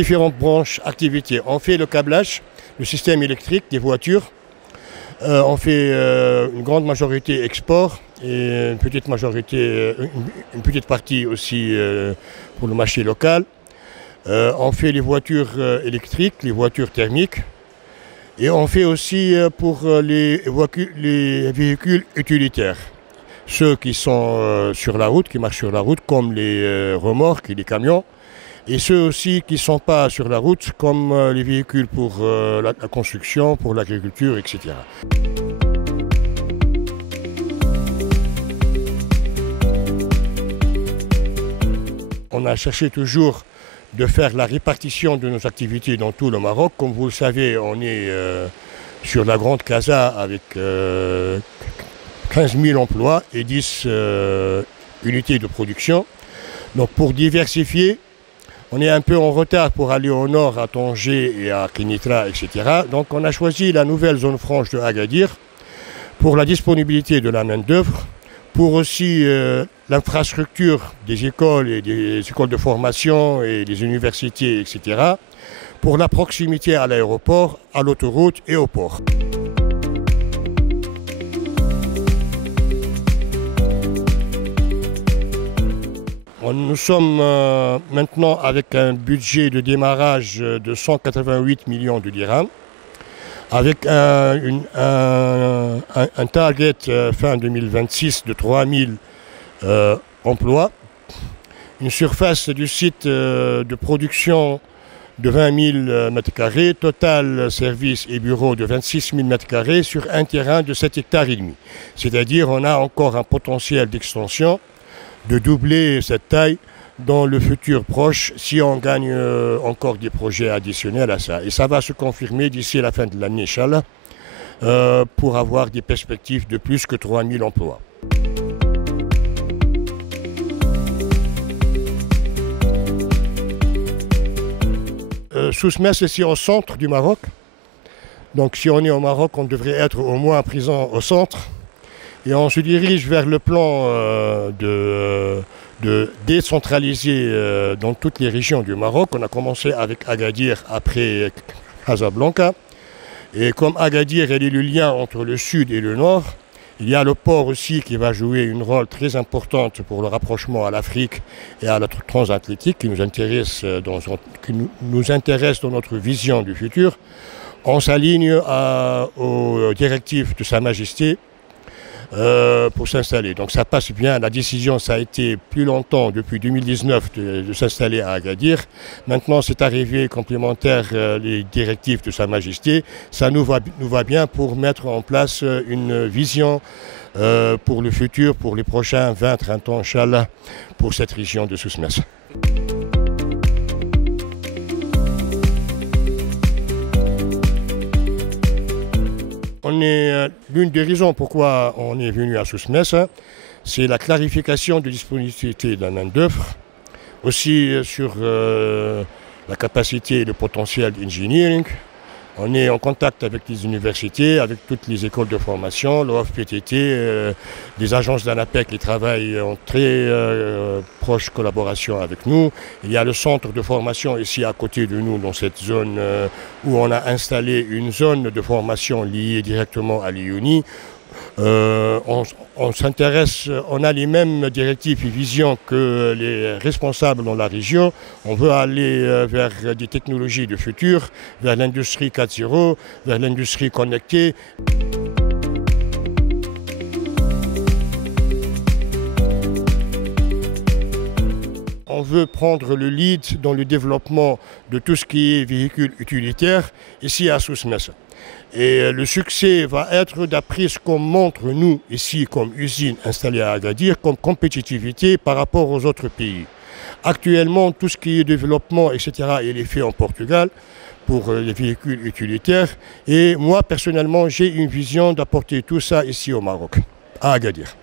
différentes branches activités. On fait le câblage, le système électrique des voitures. On fait une grande majorité export et une petite partie aussi pour le marché local. On fait les voitures électriques, les voitures thermiques. Et on fait aussi pour les véhicules utilitaires. Ceux qui sont sur la route, qui marchent sur la route, comme les remorques et les camions. Et ceux aussi qui ne sont pas sur la route, comme les véhicules pour la construction, pour l'agriculture, etc. On a cherché toujours de faire la répartition de nos activités dans tout le Maroc. Comme vous le savez, on est sur la Grande Casa avec 15 000 emplois et 10 unités de production. Donc pour diversifier, on est un peu en retard pour aller au nord à Tanger et à Kenitra, etc. Donc on a choisi la nouvelle zone franche de Agadir pour la disponibilité de la main-d'œuvre, pour aussi l'infrastructure des écoles et des écoles de formation et des universités, etc. Pour la proximité à l'aéroport, à l'autoroute et au port. Nous sommes maintenant avec un budget de démarrage de 188 millions de dirhams, avec un target fin 2026 de 3000 emplois, une surface du site de production de 20 000 m², total services et bureaux de 26 000 m² sur un terrain de 7,5 hectares. C'est-à-dire on a encore un potentiel d'extension de doubler cette taille dans le futur proche si on gagne encore des projets additionnels à ça. Et ça va se confirmer d'ici la fin de l'année, Inch'Allah, pour avoir des perspectives de plus que 3000 emplois. Souss-Mess est ici au centre du Maroc. Donc si on est au Maroc, on devrait être au moins présent au centre. Et on se dirige vers le plan de décentraliser dans toutes les régions du Maroc. On a commencé avec Agadir, après Casablanca. Et comme Agadir elle est le lien entre le sud et le nord, il y a le port aussi qui va jouer un rôle très important pour le rapprochement à l'Afrique et à la transatlantique qui nous intéresse dans notre vision du futur. On s'aligne aux directives de Sa Majesté pour s'installer. Donc ça passe bien. La décision, ça a été plus longtemps, depuis 2019, de s'installer à Agadir. Maintenant, c'est arrivé complémentaire les directives de Sa Majesté. Ça nous va bien pour mettre en place une vision pour le futur, pour les prochains 20-30 ans, Inch'Allah, pour cette région de Souss-Mess. On est l'une des raisons pourquoi on est venu à Souss-Mess, c'est la clarification de disponibilité de la main-d'œuvre, aussi sur la capacité et le potentiel d'engineering. On est en contact avec les universités, avec toutes les écoles de formation, l'OFPTT, les agences d'ANAPEC qui travaillent en très proche collaboration avec nous. Il y a le centre de formation ici à côté de nous, dans cette zone où on a installé une zone de formation liée directement à l'IUNI. On s'intéresse, on a les mêmes directives et visions que les responsables dans la région. On veut aller vers des technologies de futur, vers l'industrie 4.0, vers l'industrie connectée. On veut prendre le lead dans le développement de tout ce qui est véhicules utilitaires ici à Souss-Mess. Et le succès va être, d'après ce qu'on montre nous ici comme usine installée à Agadir, comme compétitivité par rapport aux autres pays. Actuellement, tout ce qui est développement, etc., il est fait en Portugal pour les véhicules utilitaires. Et moi, personnellement, j'ai une vision d'apporter tout ça ici au Maroc, à Agadir.